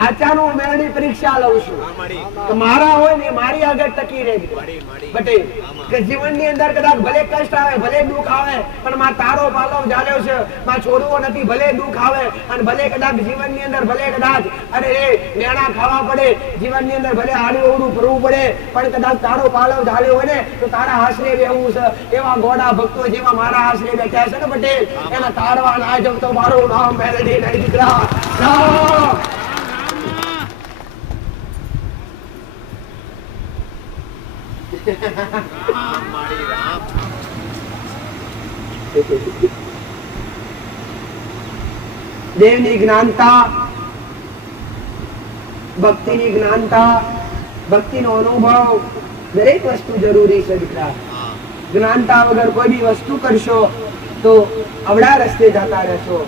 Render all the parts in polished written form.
હાચાનું મેળની પરીક્ષા લઉં છું તો મારા હોય ને મારી આગળ ટકી રહે બટે કે જીવનની અંદર કદાચ ભલે કષ્ટ આવે ભલે દુઃખ આવે પણ માં તારો પાલવ ચાલ્યો છે માં છોડવો નથી ભલે દુઃખ આવે અને ભલે કદાચ જીવનની અંદર ભલે કદાચ અરે એ મેણા ખાવા પડે જીવનની અંદર ભલે આડું અવળું ફરવું પડે પણ કદાચ તારો પાલવ ચાલ્યો હોય ને તો તારા આશરે બેહવું છે એવા ગોડા ભક્તો જેવા મારા આશરે બેઠા છે ને પટેલ એના તારવા ના જવ તો મારું નામ મેલડી નહીં દીકરા દેવની જ્ઞાનતા ભક્તિની જ્ઞાનતા ભક્તિનો અનુભવ દરેક વસ્તુ જરૂરી છે દીકરા જ્ઞાનતા વગર કોઈ બી વસ્તુ કરશો તો અવડા રસ્તે જતા રહેશો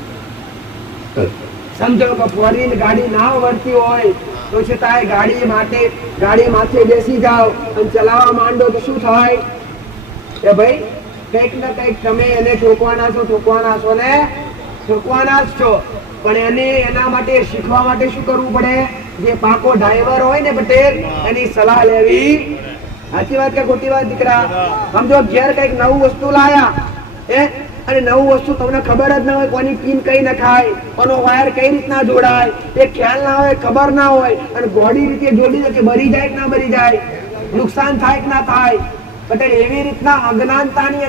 સમજો કે ફોર વ્હીલ ગાડી ના આવડતી હોય તો છતાંય ગાડી માથે બેસી જાઓ અને ચલાવવા માંડો તો શું થાય કે ભાઈ કઈક ને કઈક તમે એને ઠોકવાના છો ને ઠોકવાના જ છો પણ એના માટે શીખવા માટે શું કરવું પડે જે પાકો ડ્રાઈવર હોય ને પટેલ એની સલાહ લેવી સાચી વાત કે ખોટી વાત દીકરા સમજો ઘેર કઈક નવું વસ્તુ લાયા અને નવું વસ્તુ તમને ખબર જ ના હોય કોની પિન કઈ નખાય કોનો વાયર કઈ રીતના જોડાય એ ખ્યાલ ના હોય ખબર ના હોય અને ગોળી રીતે જોડી દે કે બરી જાય કે ના બરી જાય નુકસાન થાય કે ના થાય પટેલ એવી રીતના અજ્ઞાનતાની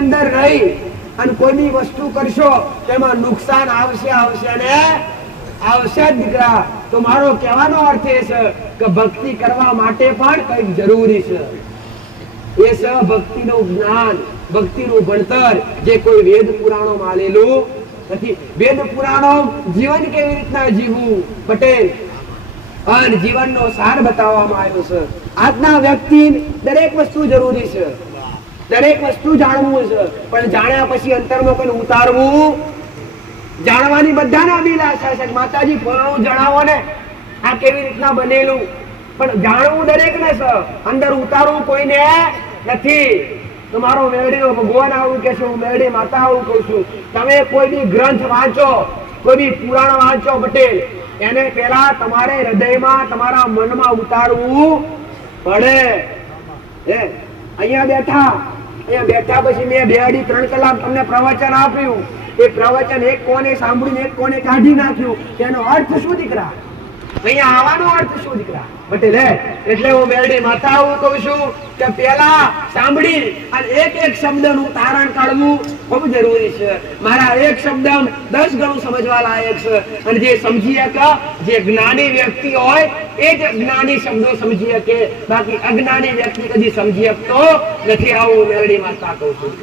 અંદર રહી અને કોઈ બી વસ્તુ કરશો તેમાં નુકસાન આવશે ને આવશે જ દીકરા તો મારો કહેવાનો અર્થ એ છે કે ભક્તિ કરવા માટે પણ કંઈક જરૂરી છે એ છે ભક્તિનું જ્ઞાન ભક્તિનું ભણતર જે કોઈ વેદ પુરાણો માં આલેલું નથી વેદ પુરાણો જીવન કેવી રીતના જીવવું પટેલ અને જીવનનો સાર બતાવવામાં આવ્યો છે આજના વ્યક્તિ દરેક વસ્તુ જરૂરી છે દરેક વસ્તુ જાણવું છે પણ જાણ્યા પછી અંતરમાં કોઈ ઉતારવું જાણવાની બધાને અભિલાષા છે માતાજી ફળનું જણાવો ને આ કેવી રીતના બનેલું પણ જાણવું દરેકને છે અંદર ઉતારવું કોઈને નથી તમારો મેળડીનો ભગવાન આવું કે છે હું મેળડી માતા આવું કહું છું તમે કોઈ બી ગ્રંથ વાંચો કોઈ બી પુરાણ વાંચો પટેલ એને પેલા તમારે હૃદયમાં તમારા મનમાં ઉતારવું પડે અહીંયા બેઠા પછી મેં 2 અઢી 3 કલાક તમને પ્રવચન આપ્યું એ પ્રવચન એક કોને સાંભળીને એક કોને કાઢી નાખ્યું તેનો અર્થ શું દીકરા અહીંયા આવવાનો અર્થ શું દીકરા પટેલ એટલે હું મેરડી માતા આવું કહું છું કે પેલા સાંભળી અને એક શબ્દનું તારણ કાઢવું ખૂબ જરૂરી છે મારા એક શબ્દ 10 ગણું સમજવા લાયક છે અને જે સમજી શકે જે જ્ઞાની વ્યક્તિ હોય એ જ જ્ઞાની શબ્દો સમજી શકે બાકી અજ્ઞાની વ્યક્તિ કદી સમજી શકતો નથી આવું મેરડી માતા કહું છું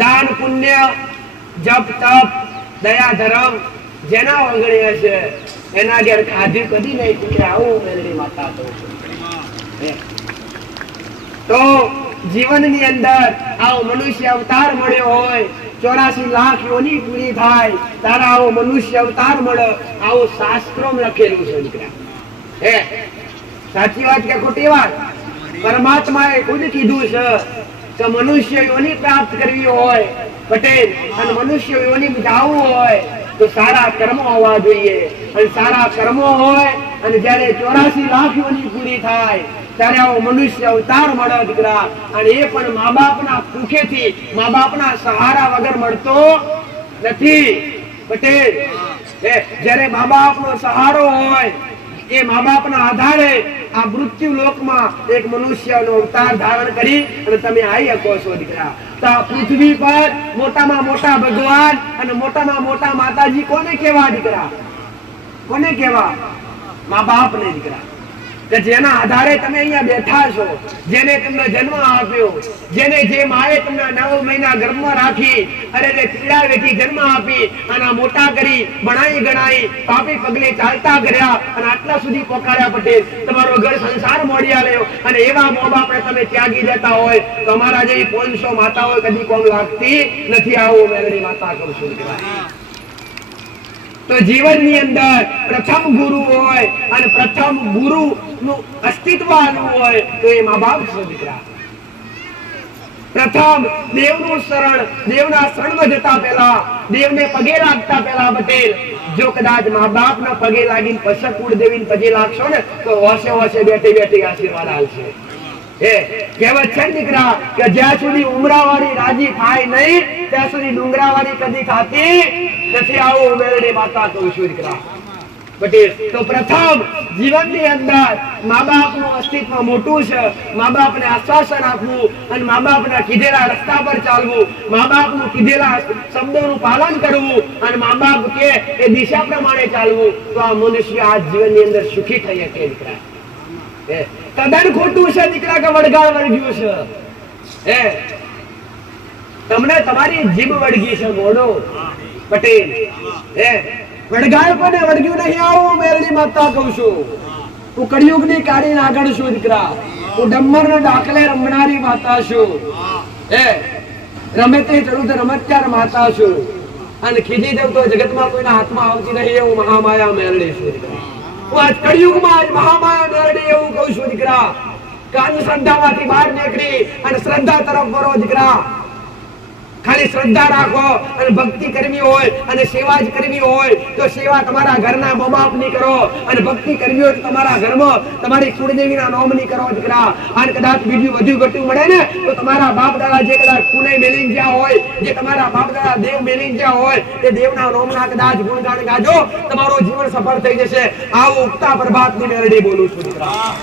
દાન પુણ્ય જપ તપ દયા ધર્મ જેના વગણે હશે એના ઘેર ખાધું કદી નહીં કે આવું મેલડી માતા તો જીવનની અંદર આવો મનુષ્ય અવતાર મળ્યો હોય 84 લાખ યોની પૂરી થાય તારા આવો મનુષ્ય અવતાર મળે આવું શાસ્ત્રોમાં લખેલું છે દીકરા સાચી વાત કે ખોટી વાત પરમાત્માએ ખુદ કીધું છે કે મનુષ્ય યોની પ્રાપ્ત કરવી હોય પટેલ અને મનુષ્ય યોની જવું હોય તો સારા કર્મો હોવા જોઈએ અને સારા કર્મો હોય અને જ્યારે 84 લાખ યોની પૂરી થાય ત્યારે આવો મનુષ્ય અવતાર મળે દીકરા અને એ પણ મા બાપના ભૂખેથી મા બાપના સહારા વગર મળતો નથી પટેલ જ્યારે મા બાપનો સહારો હોય એ મા બાપના આધારે આ મૃત્યુ લોકમાં એક મનુષ્યનો અવતાર ધારણ કરી અને તમે આવી શકો છો દીકરા તો પૃથ્વી પર મોટામાં મોટા ભગવાન અને મોટામાં મોટા માતાજી કોને કહેવા દીકરા કોને કહેવા મા બાપને દીકરા કે જેના આધારે તમે અહીંયા બેઠા છો જેને તમને જન્મ આપ્યો જેને જે માએ તમને 9 મહિના ગર્ભમાં રાખી અરે તે પીડા વેઠી જન્મ આપી અને મોટા કરી બનાવી ગણાઈ પાપી પગલે ચાલતા કર્યા અને આટલા સુધી પોકાર્યા પટેલ તમારો ઘર સંસાર મોડી આલ્યો અને એવા મો બાપને તમે ત્યાગી દેતા હોય તો અમારા જેવી 500 માતાઓ કદી કોમ લાગતી નથી આવું મેલડી માતા કહું છું તો જીવનની અંદર પ્રથમ ગુરુ હોય અને પ્રથમ ગુરુ નું અસ્તિત્વ આનું હોય તો એ મા બાપ છે દીકરા પ્રથમ દેવનું શરણ, દેવના શરણમાં જતા પહેલા, દેવને પગે લાગતા પહેલા પટેલ જો કદાચ મા બાપના પગે લાગીને પછી કુળદેવીને પગે લાગશો ને તો હોશે હોશે બેઠી બેઠી આશીર્વાદ આલશે. એ કહેવત છે દીકરા કે જ્યાં સુધી ઉમરાવાળી રાજી થાય નહીં ત્યાં સુધી ડુંગરાવાળી કદી થાતી નથી. આવું મેળડી માતા કહું છું દીકરા. તો પ્રથમ જીવનની અંદર મા બાપનું અસ્તિત્વ મોટું છે. મા બાપને આશ્વાસન આપવું અને મા બાપના કીધેલા રસ્તા પર ચાલવું, મા બાપનું કીધેલા શબ્દોનું પાલન કરવું અને મા બાપ કે એ દિશા પ્રમાણે ચાલવું તો આ મનુષ્ય આ જીવનની અંદર સુખી થઈ શકે દીકરા. તદ્દન ખોટું છે દીકરા કે વળગાળ વળગ્યું છે. તમને તમારી જીભ વળગી છે મોડો પટેલ. વડગાળ કોને વળગ્યું નહીં. આવું મેરડી માતા કહું છું. હું કળિયુગની કાઢીને આગળ છું દીકરા. હું ડમ્મરના દાખલે રમનારી માતા છું. રમે તે ચડું તો રમત્યાર માતા છું અને ખીજી દઉં તો જગતમાં કોઈના હાથમાં આવતી નહીં એવું મહામાયા મેરડી છું દીકરા. હું આજ કળિયુગમાં આજ મહામાયા મેરડી એવું કહું છું દીકરા કે અંધશ્રદ્ધામાંથી બહાર નીકળી અને શ્રદ્ધા તરફ વળો દીકરા. ખાલી શ્રદ્ધા રાખો અને ભક્તિ કરવી હોય અને સેવા જ કરવી હોય તો સેવા તમારા ઘરના મા બાપની કરો અને ભક્તિ કરવી હોય તો તમારા ઘરમાં તમારી કુળદેવીના નામની કરો દીકરા. અને કદાચ બીજું વધુ ઘટું મળે ને તો તમારા બાપ દાદા જે કદાચ પુણે મેલીન જ્યાં હોય, જે તમારા બાપ દાદા દેવ મેલીન જ્યાં હોય તે દેવના નામના કદાચ ગુણગાન ગાજો, તમારો જીવન સફળ થઈ જશે. આવું ઉગતા પ્રભાતની મેરડી બોલું છું દીકરા.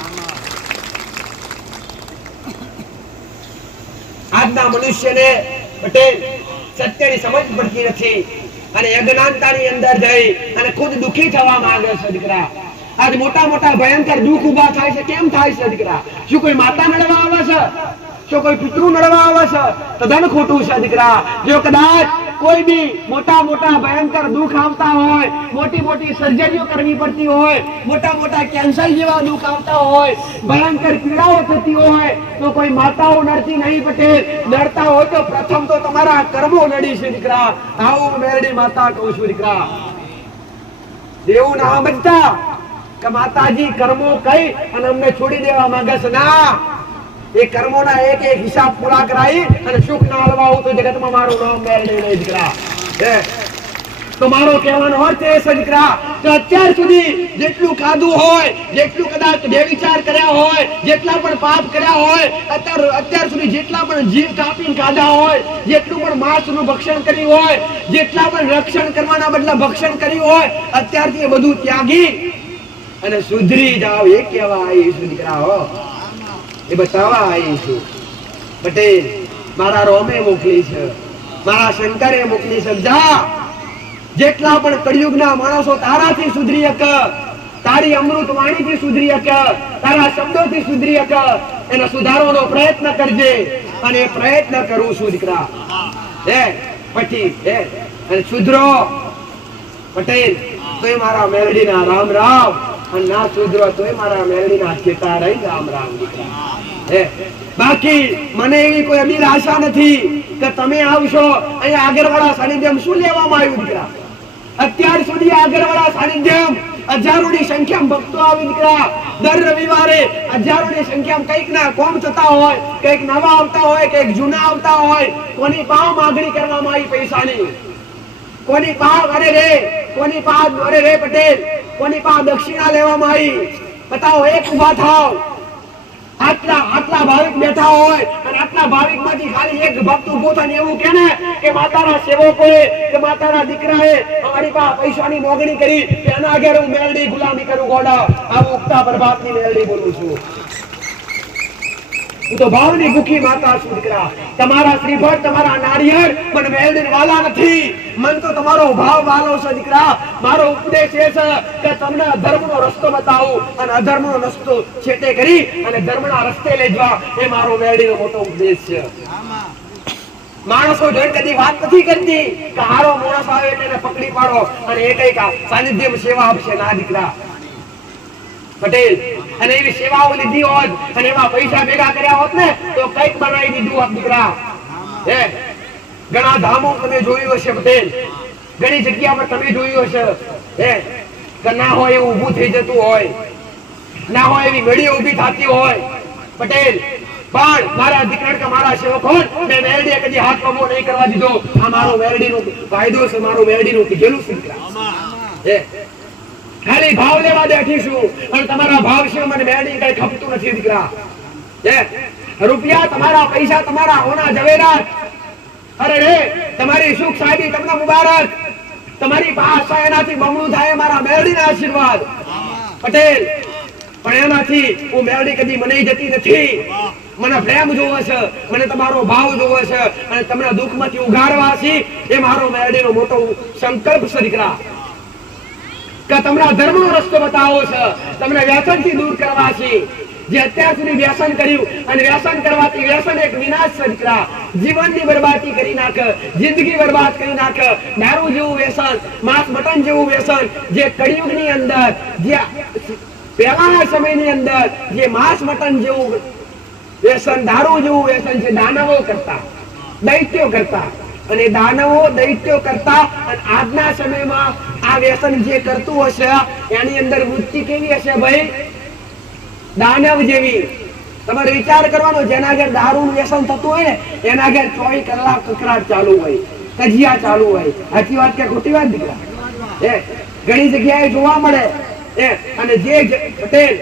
આજના મનુષ્યને પટેલ સત્યની સમજ પડતી નથી અને અજ્ઞાનતાની અંદર જઈ અને ખુદ દુખી થવા માંગે છે દીકરા. આજ મોટા મોટા ભયંકર દુઃખ ઉભા થાય છે. કેમ થાય છે દીકરા? શું કોઈ માતા મેળવા આવે છે? શું કોઈ પિતૃ મેળવા આવે છે? તદ્દન ખોટું છે દીકરા. જો કદાચ કોઈ બી મોટા મોટા ભયંકર દુઃખ આવતા હોય, મોટી મોટી સર્જરીઓ કરવી પડતી હોય, મોટા મોટા કેન્સર જેવા દુઃખ આવતા હોય, ભયંકર પીડાઓ થતી હોય તો કોઈ માતાઓ નડતી નહીં પટેલ. નડતા હોય તો પ્રથમ તો તમારા કર્મો નડી છે દીકરા. આવું મેરડી માતા કહું છું દીકરા. દેવું ના બનતા કે માતાજી કર્મો કઈ અને અમને છોડી દેવા માંગે છે. ના, એ કર્મોના એક એક હિસાબ પૂરા કરાવી અને સુખ ના હલવાવું તો જગતમાં મારું નામ મેળવી નહીં દીકરા. તો મારો કહેવાનો અર્થ એ છે દીકરા કે અત્યાર સુધી જેટલું ખાધું હોય, જેટલું કદાચ બેવિચાર કર્યા હોય, જેટલા પણ પાપ કર્યા હોય, અત્યાર સુધી જેટલા પણ જીવ કાપીને ખાધા હોય, જેટલું પણ માંસનું ભક્ષણ કર્યું હોય, જેટલા પણ રક્ષણ કરવાના બદલા ભક્ષણ કર્યું હોય, અત્યારથી એ બધું ત્યાગી અને સુધરી જાવ એ કહેવા આવી છું દીકરા. હો એ બતાવવા આવી છું પટેલ. મારા રોમે મોકલી છે, મારા શંકરે મોકલી છે. જા, જેટલા પણ કળિયુગના માણસો તારાથી સુધરી શકે, તારી અમૃત વાણીથી સુધરી શકે, તારા શબ્દોથી સુધરી શકે, એનો સુધારવાનો પ્રયત્ન કરજે. અને એ પ્રયત્ન કરું છું દીકરા. પછી અને સુધરો પટેલ તોય મારા મેરડીના રામ રામ, અને ના સુધરો તોય મારા મેરડીના ચેતા રહી રામ રામ દીકરા. બાકી મને એવી કોઈ અભિલાષા નથી કે તમે આવશો અહીંયા આગળવાળા સાનિધ્યમ શું લેવામાં આવ્યું દીકરા. અત્યાર સુધી આગળવાળા સાનિધ્યમ હજારોની સંખ્યામાં ભક્તો આવી દીકરા. દર રવિવારે હજારોની સંખ્યામાં કઈક ના કોમ થતા હોય, કઈક નવા આવતા હોય, કઈક જૂના આવતા હોય. કોની પાવ માગણી કરવામાં આવી પૈસાની, કોની પાવ અરે રે, કોની પાવ અરે રે પટેલ, કોની પાવ દક્ષિણા લેવામાં આવી. બતાવો, એક ઉભા થાવ. આટલા ભાવિક બેઠા હોય અને આટલા ભાવિક માંથી ખાલી એક ભક્ત ઉભો થાય એવું કે ને કે માતાના સેવકોએ કે માતાના દીકરાએ અમારી પાસે પૈસાની મોગણી કરી, એના આગળ હું મેલડી ગુલામી કરું ગોડા. આવું ઉગતા પ્રભાતની મેલડી બોલું છું. હું તો ભાવની ભૂખી માતા છું દીકરા. તમારા શ્રીફળ, તમારા નારિયેળ મને મેલડી વાલા નથી, મન તો તમારો ભાવ વાલો છે દીકરા. મારો ઉપદેશ એ છે કે તમને ધર્મનો રસ્તો બતાવું અને અધર્મનો રસ્તો છેટે કરી અને ધર્મના રસ્તે લઈ જવા, એ મારો મેલડીનો મોટો ઉપદેશ છે. માણસો જોઈને કદી વાત નથી કરતી કે હારો માણસ આવે એટલે એને પકડી પાડો અને એ કઈક સાનિધ્યમાં સેવા આપશે. ના દીકરા પટેલ, અને એવી સેવાઓ લીધી હોત અને એમાં પૈસા ભેગા કર્યા હોત ને તો કઈક બનાવી દીધું હોત દીકરા. ઘણા ધામો તમે જોયું હશે પટેલ, ઘણી જગ્યા પર તમે જોયું હશે કે ના હોય એવું ઊભું થઈ જતું હોય, ના હોય એવી ઘડીઓ ઊભી થતી હોય પટેલ. પણ મારા દીકરા કે મારા સેવક હોય મેં મેરડીએ કદી હાથ પગો નહીં કરવા દીધો. આ મારો મેરડીનો કાયદો છે, મારો મેરડીનું કીધેલું છે દીકરા. ખાલી ભાવ લેવા બેઠી છું અને તમારા ભાવ છે મને મેરડી કઈ ખપતું નથી દીકરા. રૂપિયા તમારા, પૈસા તમારા, હોના જવેરાત, અરે રે તમારી સુખ સાહેબી તમને મુબારક, તમારી પાસે એનાથી બમણું થાય મારા મેરડીના આશીર્વાદ. પટેલ પણ એનાથી હું મેરડી કદી મને જતી નથી. મને પ્રેમ જોવે છે, મને તમારો ભાવ જોવે છે અને તમને દુઃખમાંથી ઉગારવા છે એ મારો મેરડીનો મોટો સંકલ્પ છે દીકરા. કે તમને ધર્મનો રસ્તો બતાવો છે, તમને વ્યસનથી દૂર કરવા છે. જે અત્યાર સુધી વ્યસન કર્યું અને વ્યસન કરવાથી વ્યસન એક વિનાશ છે દીકરા. જીવનની બરબાદી કરી નાખ, જિંદગી બરબાદ કરી નાખ. દારૂ જેવું વ્યસન, માંસ મટન જેવું વ્યસન જે કળિયુગની અંદર, જે પહેલાના સમયની અંદર જે માંસ મટન જેવું વ્યસન, દારૂ જેવું વ્યસન છે દાનવો કરતા, દૈત્યો કરતા. અને દાનવો દૈત્યો કરતા અને આજના સમયમાં આ વ્યસન જે કરતું હશે એની અંદર વૃત્તિ કેવી હશે ભાઈ? દાનવ જેવી. તમારે વિચાર કરવાનો, જેના ઘેર દારૂનું વ્યસન થતું હોય ને એના ઘેર 24 કલાક કકરાટ ચાલુ હોય, કજિયા ચાલુ હોય. સાચી વાત કે ખોટી વાત દીકરા? ઘણી જગ્યાએ જોવા મળે. અને જે પટેલ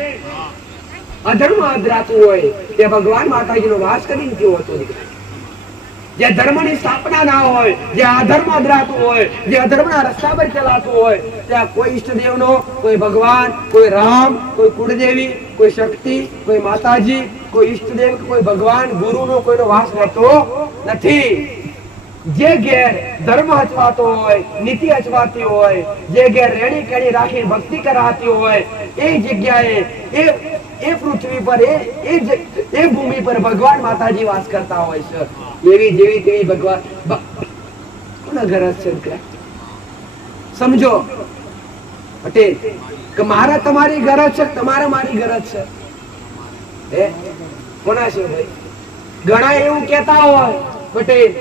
અધર્મ અધરાતું હોય તે ભગવાન માતાજીનો વાસ કરીને કેવો હતો દીકરા. જે ધર્મની સ્થાપના ના હોય, જે અધર્મ અધરાતું હોય, જે અધર્મના રસ્તા પર ચલાતું હોય ત્યાં કોઈ ઈષ્ટદેવનો, કોઈ ભગવાન, કોઈ રામ, કોઈ કુળદેવી, કોઈ શક્તિ, કોઈ માતાજી, કોઈ ઈષ્ટદેવ, કોઈ ભગવાન, ગુરુનો કોઈનો વાસ રહેતો નથી. જે ઘેર ધર્મ અચવાતો હોય, નીતિ અચવાતી હોય, જે ઘેર રેડી કેડી રાખી ભક્તિ કરાતી હોય એ જગ્યાએ એ પૃથ્વી પર એ ભૂમિ પર ભગવાન માતાજી વાસ કરતા હોય છે. એવી જેવી તેવી ભગવાન કોના ગરજ છે? સમજો પટેલ કે મારા તમારી ગરજ છે, તમારે મારી ગરજ છે. કોના છે ભાઈ? ઘણા એવું કેતા હોય પટેલ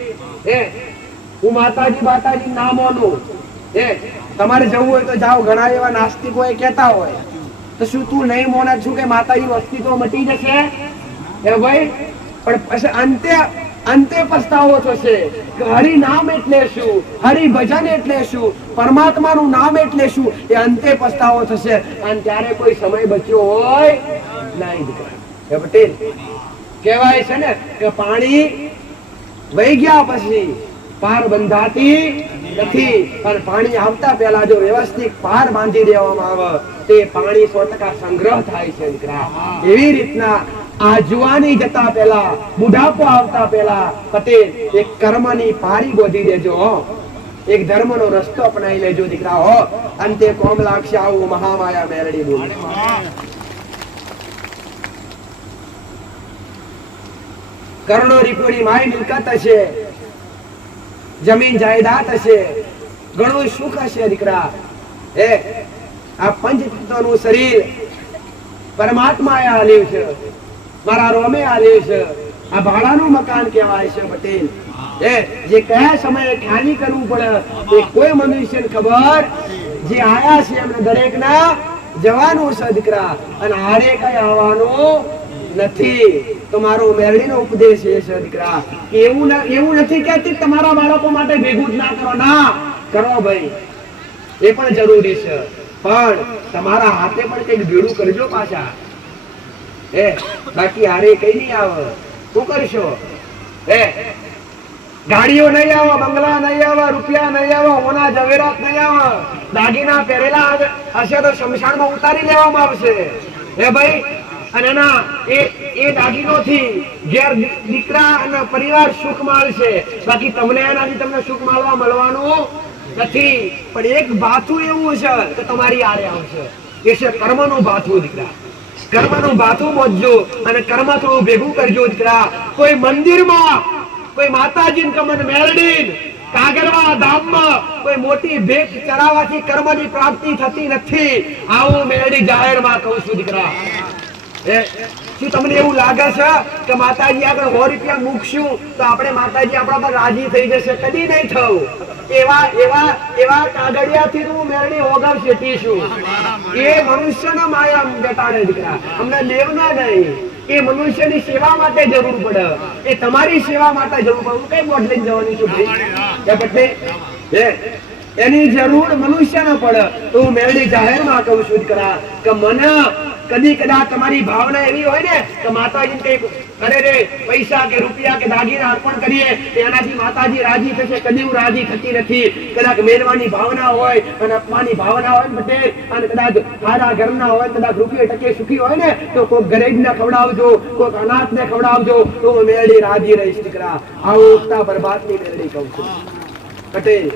હું માતાજી બાતાજી ના માનું. તમારે જવું હોય તો જાઓ. ઘણા એવા નાસ્તિકો કેતા હોય તો શું તું નહીં મોના છું કે માતાજીનું અસ્તિત્વ મટી જશે? ભાઈ પણ પછી અંતે પસ્તાવો થશે કે હરિ નામ એટલે શું, હરિ ભજન એટલે શું, પરમાત્માનું નામ એટલે શું, એ અંતે પસ્તાવો થશે. અને ત્યારે કોઈ સમય બચ્યો હોય નહીં દીકરા. પટેલ કહેવાય છે ને કે પાણી વહી ગયા પછી પાર બંધાતી નથી. અને પાણી આવતા પહેલા જો વ્યવસ્થિત પાર બાંધી દેવામાં આવે તે પાણી 100% સંગ્રહ થાય છે દીકરા. એવી રીતના આ જુવાની જતા પહેલા, બુઢાપો આવતા પહેલા પટેલ એક કર્મની પારી બોધી દેજો, એક ધર્મનો રસ્તો અપનાવી લેજો દીકરા. હો અંતે કોમ લાગશે આવું મહામાયા મેરડી બોલ. કરોડો રૂપિયાની માય મિલકત હશે, જમીન જાયદાદ હશે, ઘણું સુખ હશે દીકરા. આ પંચતત્વનું શરીર પરમાત્માએ આલ્યું છે, મારા રોમે આલ્યું છે. આ ભાડાનું મકાન કહેવાય છે પટેલ. જે કયા સમયે ખાલી કરવું પડે એ કોઈ મનુષ્યને ખબર. જે આયા છે એમને દરેકના જવાનું છે દીકરા. અને હારે કઈ આવવાનું નથી. તો મારો મેરડીનો ઉપદેશ એ છે દીકરા કે એવું નથી કહેતી તમારા બાળકો માટે ભેગું જ ના કરો. ના કરો ભાઈ, એ પણ જરૂરી છે. પણ તમારા હાથે પણ કઈક ભેડું કરજો પાછા. બાકી હારે કઈ નહીં આવે. શું કરશો? ગાડીઓ નહીં આવે, બંગલા નહીં આવે, રૂપિયા નહીં આવે, હોના જવેરાત નહીં આવે, દાગીના પહેરેલા હશે તો શમશાનમાં ઉતારી લેવામાં આવશે. ભાઈ અને એના એ દાગીનોથી ઘેર દીકરા અને પરિવાર સુખ માળશે. બાકી તમને એનાથી તમને સુખ મળવાનું નથી. પણ એક ભાથું એવું છે કે તમારી આરે આવશે, એ છે કર્મનું ભાથું દીકરા. કર્મનું ભાથું મોજજો અને કર્મ થોડું ભેગું કરજો દીકરા. કોઈ મંદિરમાં, કોઈ માતાજી કમન મેરડી કાગરવા ધામમાં કોઈ મોટી ભેટ ચડાવવાથી કર્મની પ્રાપ્તિ થતી નથી. આવું મેરડી જાહેરમાં કહું છું દીકરા. શું તમને એવું લાગે છે કે માતાજી આગળ 100 રૂપિયા મૂકશું તો આપણે માતાજી આપણા પર રાજી થઈ જશે? કદી નહીં થવું. એવા કાગળિયાથી હું મેરડી ઓગળ શેટીશું. એ મનુષ્યના માયા બેટાડે દીકરા, અમને લેવના નહીં. એ મનુષ્યની સેવા માટે જરૂર પડે, એ તમારી સેવા માટે જરૂર પડે. હું કઈ બોટ લઈને જવાની છું ભાઈ? એની જરૂર મનુષ્ય ન પડે. તો હું મેળવી જાહેરમાં કહું છું દીકરા કે મને કદી કદાચ તમારી ભાવના એવી હોય ને કે માતાજી કઈક અરે રે પૈસા કે રૂપિયા કે દાગીના અર્પણ કરીએ એનાથી માતાજી રાજી થશે, કદી હું રાજી થતી નથી. કદાચ મેળવાની ભાવના હોય અને અપમાની ભાવના હોય પટેલ, અને કદાચ સારા ઘરના હોય, કદાચ રૂપિયા ટકે સુખી હોય ને તો કોઈ ગરીબને ખવડાવજો, કોઈ અનાથને ખવડાવજો, તો હું મેળવી રાજી રહીશ દીકરા. આવું ઉગતા બરબાદની મેળવી કહું છું પટેલ.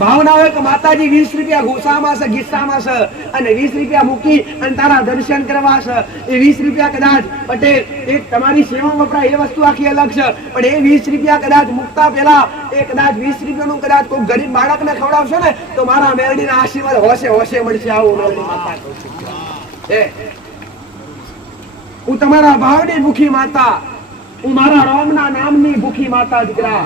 ભાવના હોય કે માતાજી 20 રૂપિયા ઘોસામાં છે, ગિસ્સામાં છે, અને 20 રૂપિયા મૂકી અને તારા દર્શન કરવા છે. એ 20 રૂપિયા કદાચ પટેલ એક તમારી સેવામાં વપરાય એ વસ્તુ આખી અલગ છે, પણ એ 20 રૂપિયા કદાચ મૂકતા પેલા એ કદાચ 20 રૂપિયાનું કદાચ કોઈ ગરીબ બાળકને ખવડાવશો ને તો મારા મેરડીના આશીર્વાદ હોશે હોશે મળશે. આવું મેરડી માતા કહું છું. હું તમારા ભાવની ભૂખી માતા, હું મારા રામના નામની ભૂખી માતા દીકરા.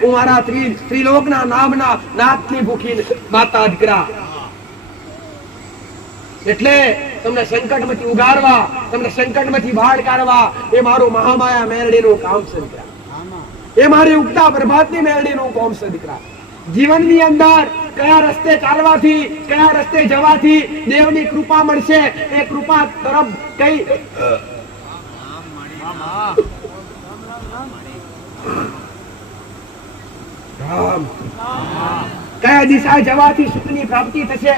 હું મારા ત્રિલોકના નામના નાથની ભૂખી માતા દીકરા. એટલે તમને સંકટમાંથી ઉગારવા, તમને સંકટમાંથી બહાર કાઢવા એ મારું મહામાયા મેરડીનું કામ છે દીકરા. એ મારી ઉગતા પ્રભાતની મેરડીનું કામ છે દીકરા. જીવનની અંદર કયા રસ્તે ચાલવાથી, કયા રસ્તે જવાથી દેવની કૃપા મળશે, એ કૃપા તરફ કઈ કયા દિશાએ જવાથી સુખની પ્રાપ્તિ થશે,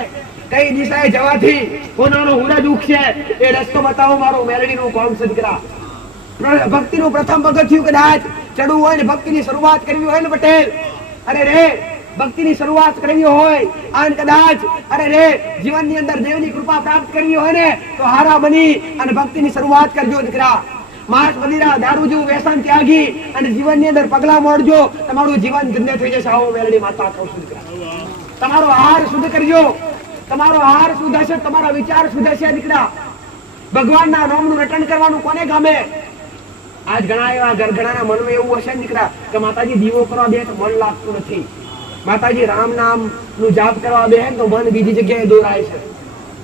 કઈ દિશાએ જવાથી કોનાનો હુરજ ઉગશે, એ રસ્તો બતાવો મારો મેરડીનું કામ છે દીકરા. ભક્તિનું પ્રથમ પગથિયું કદાચ ચડવું હોય ને, ભક્તિની શરૂઆત કરવી હોય ને પટેલ, અરે રે ભક્તિની શરૂઆત કરવી હોય અને કદાચ અરે રે જીવનની અંદર દેવની કૃપા પ્રાપ્ત કરવી હોય ને તો હારા બની અને ભક્તિની શરૂઆત કરજો દીકરા. માંસ મદિરા દારૂ જેવું વ્યસન ત્યાગી અને જીવનની અંદર પગલા મોડજો, તમારું જીવન ધન્ય થઈ જશે. આવો મેરડી માતા કહું છું દીકરા. તમારો આહાર શુદ્ધ કરજો, તમારો આહાર શુદ્ધ હશે, તમારા વિચાર શુદ્ધ હશે દીકરા. ભગવાનના નામનું રટણ કરવાનું કોને ગમે? આજ ઘણા એવા ઘરના મનમાં એવું હશે દીકરા કે માતાજી દીવો કરવા બે તો મન લાગતું નથી, માતાજી રામ નામ નું જાપ કરવા બે તો મન બીજી જગ્યાએ દોરાય છે.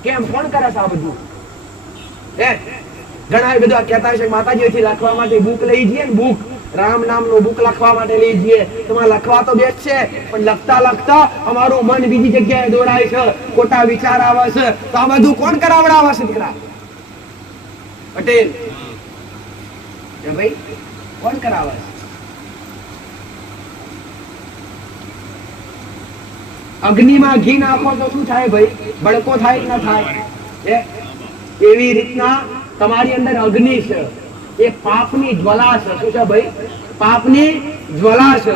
કેમ? કોણ કરે છે આ બધું? ઘણા બધા કહેતા છે માતાજીથી લખવા માટે બુક લઈ જઈએ ને, બુક રામ નામ નો બુક લખવા માટે લઈ જઈએ. તમારે લખવા તો બેસ છે, પણ લખતા લખતા અમારું મન બીજી જગ્યાએ દોરાય છે, ખોટા વિચાર આવે છે. તો આ બધું કોણ કરાવડાવે છે દીકરા? પટેલ ભાઈ કોણ કરાવે છે? અગ્નિમાં ઘી નાખો તો શું થાય ભાઈ? ભડકો થાય કે ના થાય? એવી રીતના તમારી અંદર અગ્નિ છે, એ પાપની જ્વાલા છે. શું છે ભાઈ? પાપની જ્વાલા છે.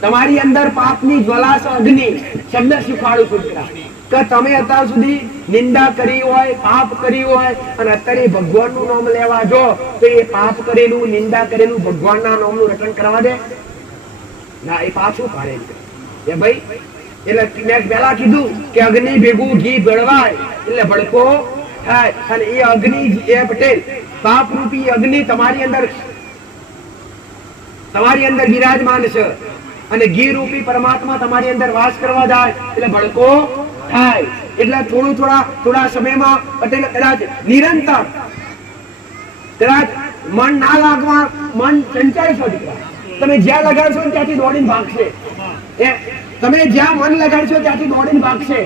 તમારી અંદર પાપની જ્વાલા છે, અગ્નિ. શબ્દ શીખવાડું છું દીકરા કે તમે અત્યાર સુધી નિંદા કરી હોય, પાપ કરી હોય અને અત્યારે ભગવાનનું નામ લેવા જો તો એ પાપ કરેલું, નિંદા કરેલું ભગવાનના નામનું રટણ કરવા દે ના, એ પાછું પાડે એ ભાઈ. એટલે મેં પહેલા કીધું કે અગ્નિ ભેગું ઘી ભળવાય એટલે ભડકો થાય. અને એ અગ્નિ એ પટેલ પાપ રૂપી અગ્નિ તમારી અંદર બિરાજમાન છે અને ઘી રૂપી પરમાત્મા તમારી અંદર વાસ કરવા જાય એટલે ભડકો થાય. એટલે થોડા સમયમાં પટેલ કદાચ નિરંતર કદાચ મન ના લાગવા, મન ચંચળ છો દીકરા. તમે જ્યાં લગાડશો ત્યાંથી દોડીને ભાગશે. તમે જ્યાં મન લગાડશો ત્યાંથી દોડીને ભાગશે.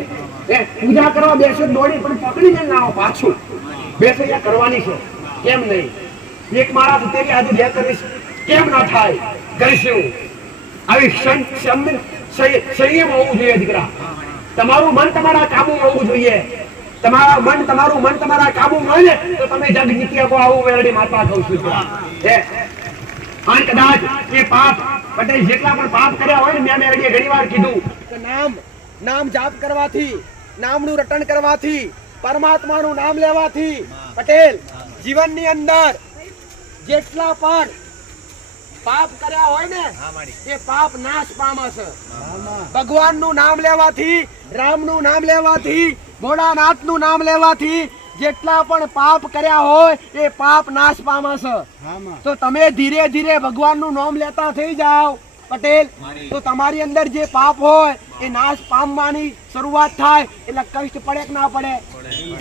પૂજા કરવા બેસો દોડી પણ પકડીને ના આવો, પાછું બેસૈયા કરવાની છે. કેમ નહીં? એક મારા તેરી આજે બે કરીશ, કેમ ના થાય? કરીશું. આવી સંયમ હોવું જોઈએ દીકરા. તમારું મન તમારા કાબુ હોવું જોઈએ. તમારું મન તમારા કાબુ હોય ને તો તમે જગ જીતી શકો. આવું મેરડી માતા કહું છું. અને કદાચ એ પાપ પટેલ જેટલા પણ પાપ કર્યા હોય ને, મેં મેરડીએ ઘણીવાર કીધું કે નામ જાપ કરવાથી, નામનું રટણ કરવાથી, પરમાત્માનું નામ લેવાથી પટેલ જીવનની અંદર જેટલા પણ પાપ કર્યા હોય ને એ પાપ નાશ પામે છે. ભગવાનનું નામ લેવાથી, રામનું નામ લેવાથી, ભોળાનાથનું નામ લેવાથી જેટલા પણ પાપ કર્યા હોય એ પાપ નાશ પામે છે. તો તમે ધીરે ધીરે ભગવાનનું નામ લેતા થઈ જાઓ પટેલ તો તમારી અંદર જે પાપ હોય એ નાશ પામવાની શરૂઆત થાય એટલે કષ્ટ પડે કે ના પડે?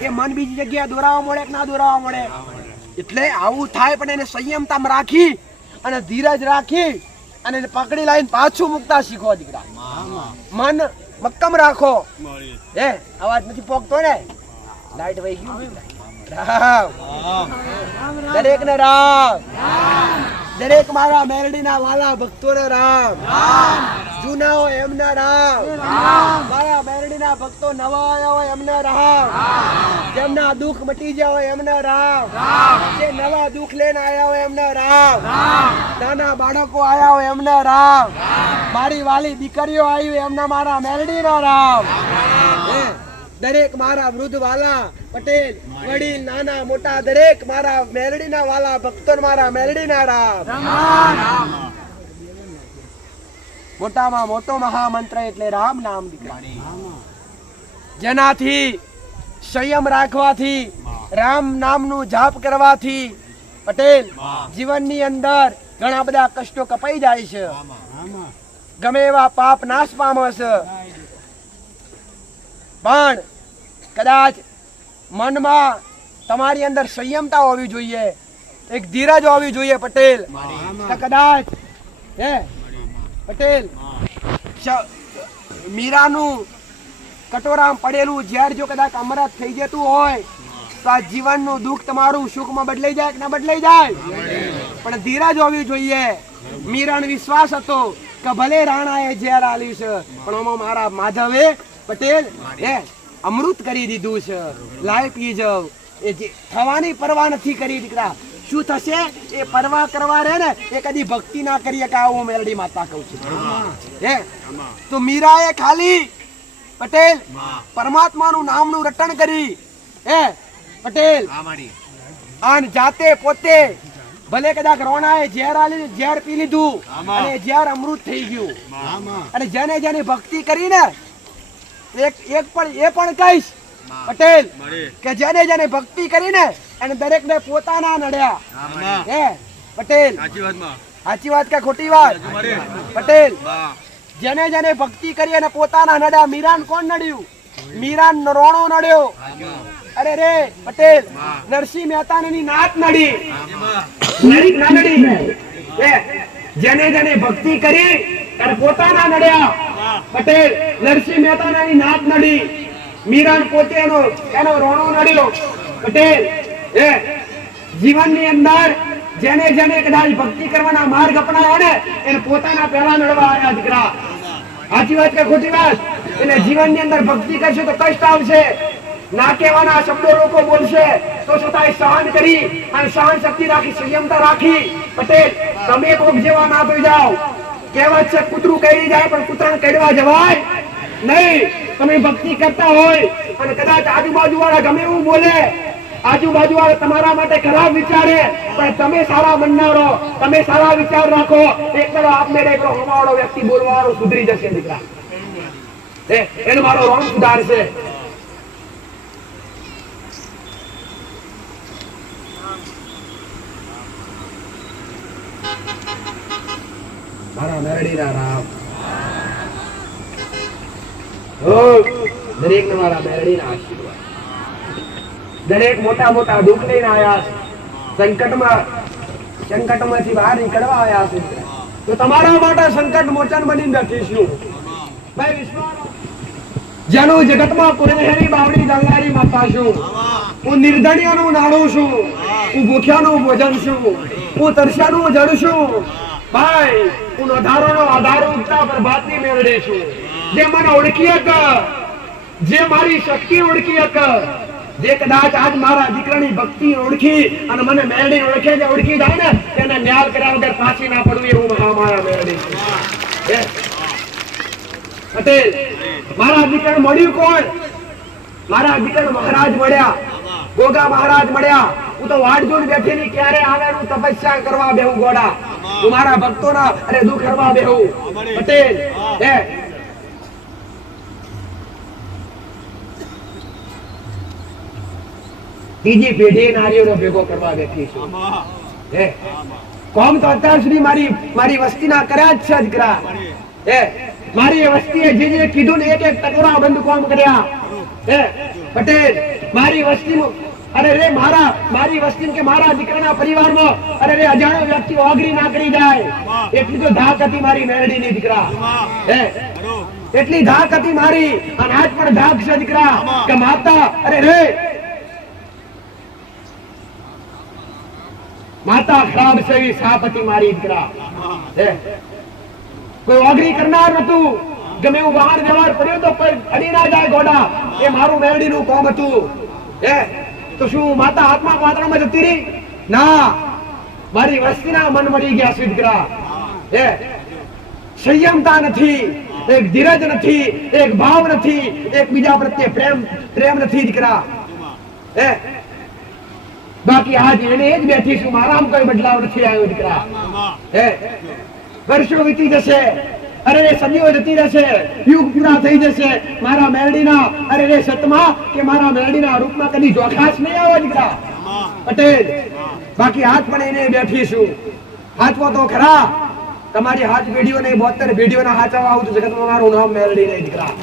એ મન બીજી જગ્યાએ દોરાવા મળે કે ના દોરાવા મળે? એટલે આવું થાય પણ એને સંયમતામાં રાખી અને ધીરજ રાખી અને એને પકડી લાવીને પાછું મુકતા શીખો દીકરા. મન મક્કમ રાખો. હે અવાજ નથી પોકતો ને? લાઈટ વહી ગયું. રામ દરેક ને રામ, દરેક મારા મેરડીના વાલા ભક્તોને રામ. જૂના હોય એમના રામ, મારા મેરડીના ભક્તો નવા આવ્યા હોય એમના રામ, જેમના દુઃખ મટી ગયા હોય એમના રામ, જે નવા દુઃખ લઈને આવ્યા હોય એમના રામ, નાના બાળકો આવ્યા હોય એમના રામ, મારી વાલી દીકરીઓ આવી હોય એમના મારા મેરડીના રામ. દરેક મારા વૃદ્ધ વાલા પટેલ વડીલ નાના મોટા દરેક મારા મેરડીના વાલા ભક્તો મારા મેરડીના રામ. મોટામાં મોટો મહામંત્ર એટલે રામ નામ દીકરા, જેનાથી સંયમ રાખવાથી રામ નામનું જાપ કરવાથી પટેલ જીવનની અંદર ઘણા બધા કષ્ટો કપાઈ જાય છે, ગમે એવા પાપ નાશ પામે છે. પણ કદાચ મનમાં તમારી અંદર સંયમતા હોવી જોઈએ, એક ધીરજ હોવી જોઈએ પટેલ. કદાચ હે પટેલ મીરાનું કટોરામાં પડેલું ઝેર જો કદાચ અમૃત થઈ જતું હોય તો આ જીવનનું દુઃખ તમારું સુખમાં બદલાઈ જાય કે ના બદલાઈ જાય? પણ ધીરજ હોવી જોઈએ. મીરાનો વિશ્વાસ હતો કે ભલે રાણાએ ઝેર આલ્યું છે પણ આમાં મારા માધવે પટેલ હે અમૃત કરી દીધું છે, લાય પી જાવ. એ જે થવાની પરવા નથી કરી દીકરા. શું થશે એ પરવા કરવા રે ને એ કદી ભક્તિ ના કરીએ કે આવું મેરડી માતા કહું છું. હે તો મીરાએ ખાલી પટેલ પરમાત્માનું નામનું રટણ કરી હે પટેલ, અને જાતે પોતે ભલે કદાચ રોણાએ ઝેર આલી ઝેર પી લીધું અને ઝેર અમૃત થઈ ગયું. અને જેને જેને ભક્તિ કરી ને એક પણ એ પણ કહીશ પટેલ કે જેને જેને ભક્તિ કરીને અને દરેક ને પોતાના નડ્યા. હે પટેલ સાચી વાત કે ખોટી વાત? પટેલ જેને જેને ભક્તિ કરી અને પોતાના નડ્યા. મીરાન કોણ નડ્યું? મીરાન રોણો નડ્યો. અરે રે પટેલ નરસિંહ મહેતાની નાત નડી, નડી ના નડી. જેને જેને ભક્તિ કરી અને પોતાના નડ્યા પટેલ નરસિંહ મહેતાની નાત નડી. મીરાન પોતે એનો રોણો નડ્યો. પટેલ એ જીવનની અંદર જેને જેને કદાચ ભક્તિ કરવાના માર્ગ અપનાવ્યા ને એને પોતાના પહેલા નડવા આવ્યા દીકરા. સાચી વાત કે ખોટી વાત? એટલે જીવનની અંદર ભક્તિ કરશે તો કષ્ટ આવશે, ના કહેવાના શબ્દો લોકો બોલશે તો છતાંય સહન કરી અને સહન શક્તિ રાખી સંયમતા રાખી પટેલ તમે કોક જેવા ના થઈ જાઓ. કહેવત છે કૂતરું કરી જાય પણ કૂતરાને કડવા જવાય નહીં. તમે ભક્તિ કરતા હોય અને કદાચ આજુબાજુ વાળા ગમે એવું બોલે, આજુબાજુ વાળા તમારા માટે ખરાબ વિચારે પણ તમે સારા મનના રહો, તમે સારા વિચાર રાખો. એક કરો આપમેળે એકલો હમાવાળો વ્યક્તિ બોલવાવાળો સુધરી જશે દીકરા. એનો મારો રોમ સુધારશે. મારા મેરડીના રામ દરેક ને મારા મેરડીના આશીર્વાદ. દરેક મોટા મોટા દુઃખ લઈને આવ્યા છે, સંકટમાંથી બહાર નીકળવા આવ્યા છે. તો તમારા માટે સંકટ મોચન બની રાખીશું. ભાઈ વિશ્વાસ જેનું જગતમાં પુરવહેરી બાવડી દંગારી માતા છું, હું નિર્ધણિયાનું નાણું છું, હું ભૂખ્યાનું ભોજન છું, હું તરસ્યાનું જળ છું. ભાઈ હું અધારોનો આધાર ઉગતા પ્રભાતની મેળડી છું. જે મને ઓળખી હક, જે મારી શક્તિ ઓળખી હક, જે કદાચ આજ મારા દીકરાની ભક્તિ ઓળખી અને મને મેળડી ઓળખે જે ઓળખી જાય ને તેને ન્યાલ કર્યા વગર પાછી ના પડવી એવું મારા મેળડી છે. પટેલ મારા દીકરા મળ્યું કોણ? મારા દીકરા મહારાજ મળ્યા, ગોગા મહારાજ મળ્યા. હું તો વાટ જોઈને બેઠેલી ક્યારે આવે હું તપસ્યા કરવા બેહું ગોડા. હું મારા ભક્તોના અરે દુઃખ કરવા બેહું. પટેલ હે ત્રીજી પેઢી નારીઓનો ભેગો કરવા બેઠી છું. હે કોમ તો અત્યાર સુધી મારી વસ્તીના કર્યા જ છે દીકરા. મારી વસ્તીએ જે કીધું ને એક ટકોરા બંધ કોમ કર્યા. પટેલ મારી વસ્તીનું અરે રે મારી વસ્તી કે મારા દીકરાના પરિવારમાં અરે રે અજાણ્યો વ્યક્તિ ઓગરી ના કરી જાય એટલી તો ધાક હતી મારી મેરડીની દીકરા. એટલી ધાક હતી મારી અને આજ પણ ધાક છે દીકરા કે માતા અરે રે માતા ખરાબ છે એવી સાપ હતી મારી દીકરા. કોઈ ઓગરી કરનાર નતું. ગમે એવું વાહન વ્યવહાર પડ્યો તો કોઈ અડી ના જાય ગોડા. એ મારું મેરડીનું કોમ હતું. તો શું માતા આત્મા પાત્રમાં જતી રહી? ના, મારી વસ્તીના મન મરી ગયા છે દીકરા. સંયમતા નથી, એક ધીરજ નથી, એક ભાવ નથી, એક બીજા પ્રત્યે પ્રેમ નથી દીકરા. બાકી આજ એને જ બેઠી છું, મારામાં કોઈ બદલાવ નથી આવ્યો દીકરા. વર્ષો વીતી જશે, અરે રે સદીઓ જતી રહેશે, યુગ પૂરા થઈ જશે, મારા મેરડીના અરે રે સતમાં કે મારા મેરડીના રૂપમાં કદી જોખાશ નહીં આવે દીકરા. પટેલ બાકી હાથ પણ એને બેઠી છું. હાથવો તો ખરા. તમારી હાથ પેઢીઓ ને 72 પેઢીઓના હાચવા આવું તો જગતમાં મારું નામ મેરડી નહીં દીકરા.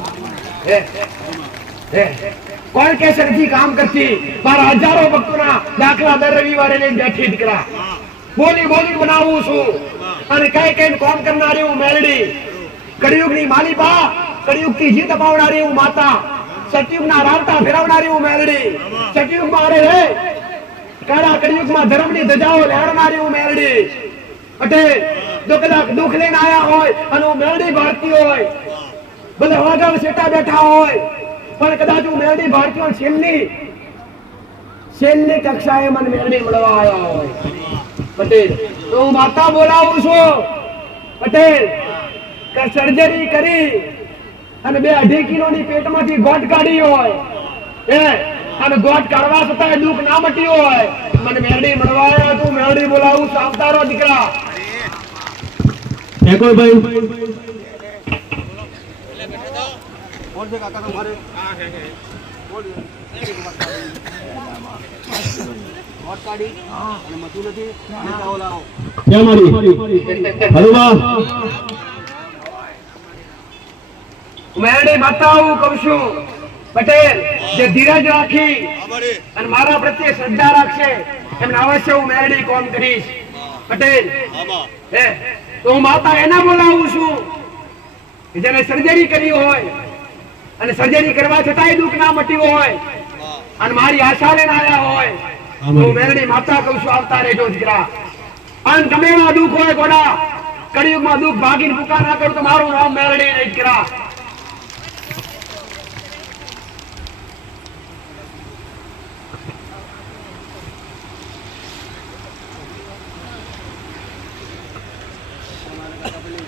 કોણ કેસે નથી કામ કરતી? મારા હજારો ભક્તોના દાખલા દર રવિવારે લઈને બેઠી દીકરા. બોલી બનાવું છું અને કઈ કોમ કરનારી હું મેરડી. કળિયુગની માલિકા, કળિયુગથી જીત અપાવનારી હું માતા, સતયુગના રાવટા ફેરવનારી હું મેરડી. સતયુગમાં અરે રે કાળા કળિયુગમાં ધર્મની ધજાઓ લહેરનારી હું મેરડી. પટેલ જો કદાચ દુઃખ લઈને આયા હોય અને હું મેરડી ભારતી હોય, ભલે વાગડ સેટા બેઠા હોય, પણ કદાચ હું મેરડી ભારતીઓ છેલ્લી કક્ષાએ મને મેરડી મળવા આવ્યા હોય. પટેલ તો હું માતા બોલાવું છું. પટેલ સર્જરી કરી અને 2-2.5 કિલોની પેટમાંથી ગોટ કાઢી હોય, અને ગોટ કાઢવા છતાં દુઃખ ના મટ્યું હોય, મને મેરડી મળવા આવ્યા તું મેરડી બોલાવું છું. આવતારો દીકરા. મેરડી માતા હું કહું છું. પટેલ જે ધીરજ રાખી અને મારા પ્રત્યે શ્રદ્ધા રાખશે એમને અવશ્ય હું મેરડી કોમ કરીશ. પટેલ તો હું માતા એના બોલાવું છું જેને સર્જરી કરી હોય અને સર્જરી કરવા છતાંય દુઃખ ના મટ્યું હોય અને મારી આશા લઈને આવ્યા હોય, હું મેરડી માતા કહું છું. આવતા રહેજો દીકરા. અને ગમે એવા દુઃખ હોય ગોડા, કળિયુગમાં દુઃખ ભાગીને પુકાર ના કરું તો મારું નામ મેરડી નહીં દીકરા.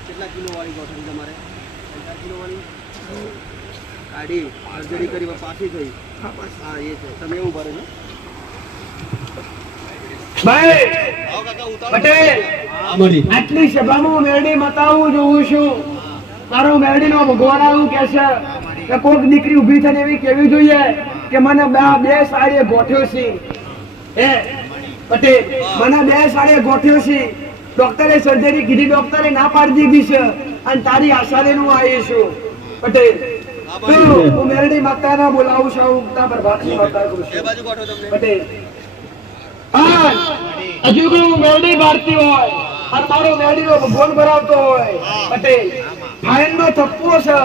કેટલા કિલો વાળી ગોઠવી તમારે? 4 કિલો વાળી કાઢી સર્જરી કરી પાછી થઈ. હા એ છે. તમે એવું ભરે છો પટેલ? આટલી સભામાં મેરડી મતાવું જોઉં છું. મારો મેરડીનો ભગવાન આવું કે છે કે કોઈક દીકરી ઊભી થઈને એવી કેવી જોઈએ કે મને બે સાડીએ ગોઠ્યો છે. પટેલ મને 2 સાડીએ ગોઠ્યો છે. ડોક્ટરે સર્જરી કીધી, ડોક્ટરે ના પાડી દીધી છે અને તારી આશા લઈને હું આવી છું. પટેલ હું મેરડી માતાના બોલાવું છું. ઉગતા પ્રભાતની માતા કહું છું. પટેલ હજુ હું મેરડી ભારતી હોય અને મારો મેરડીનો ભગવાન ભરાવતો હોય. પટેલ ફાઇનનો થપ્પો છે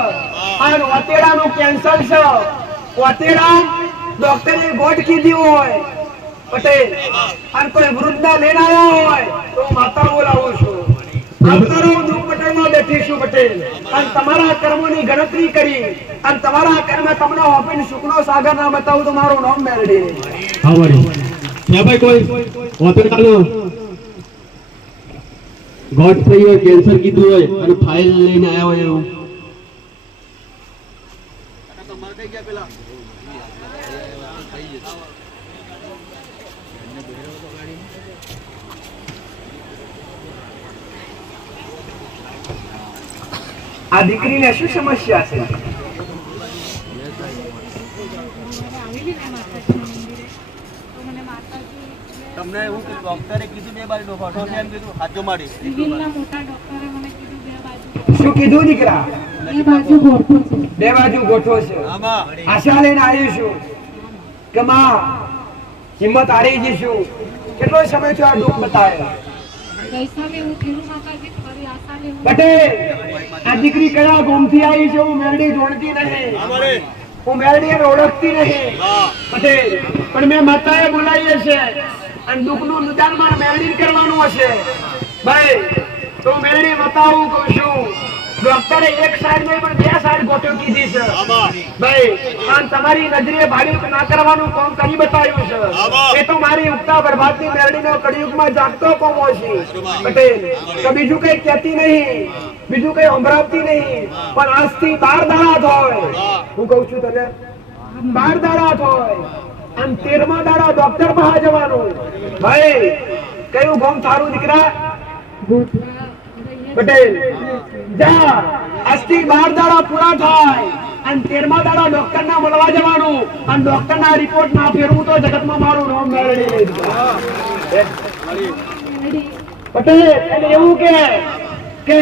અને વાતેડાનું કેન્સર છે. વાતેડા ડોક્ટરે ગોઠ કીધી હોય. પટેલ અને કોઈ વૃદ્ધના લઈને આવ્યા હોય તો હું માતા બોલાવું છું. આવતારો દુઃખ પટેલમાં બેઠી છું. પટેલ અને તમારા કર્મોની ગણતરી કરી અને તમારા કર્મ તમને ઓપીને સુખનો સાગર ના બતાવું તો મારું નામ મેરડી. કોઈ ગોઠ થઈ હોય, કેન્સર કીધું હોય અને ફાઇલ લઈને આવ્યા હોય એવું આ દીકરીને શું સમસ્યા છે? તમને એવું કીધું ડોક્ટરે કીધું 2 બાજુ ગોઠો છે એમ કીધું હાથો માડી સિવિલના મોટા ડોક્ટરે મને કીધું 2 બાજુ શું કીધું દીકરા? 2 બાજુ ગોઠો છે. 2 બાજુ ગોઠવો છે. આમાં આશા લઈને આવ્યું છું કે માં હિંમત હારી જઈશું. કેટલો સમય થયો આ દુઃખ બતાવે? ગઈસાલે હું થેલું માતાજી ફરી આશાલે હું પટેલ, આ દીકરી કયા ગામથી આવી છે હું મેરડી જોડતી નહીં, હું મેરડી ઓળખતી નહીં. પટેલ, પણ મેં માતાએ બોલાવી હશે અને દુઃખનું નિદાન મારે મેરડી કરવાનું હશે. ભાઈ તો મેરડી બતાવું કહું છું. ડોક્ટરે એક સાઈડ નહીં પણ 2 સાઈડ ગોઠવ કીધી છે. ભાઈ આમ તમારી નજરે ભાડ્યું ના કરવાનું કામ કરી બતાવ્યું છે. એ તો મારી ઉગતા બરબાદની મેરડીનો કળિયુગમાં જાગતો કોમ છે. પટેલ, તો બીજું કઈ કહેતી નહીં, બીજું કઈ સંભળાવતી નહીં, પણ આજથી 12 દાડા હોય. હું કહું છું તને 12 દાડા હોય અને 13મા દાડા ડોક્ટર પાસે જવાનું. ભાઈ કયું ગામ તારું દીકરા? ગોઠવા પટેલ, જા આજથી 12 દાડા પૂરા થાય અને 13મા દાડા ડોક્ટર ના મળવા જવાનું અને ડોક્ટર ના રિપોર્ટ ના ફેરવું તો જગતમાં મારું નામ મેળવી. પટેલ એને એવું કે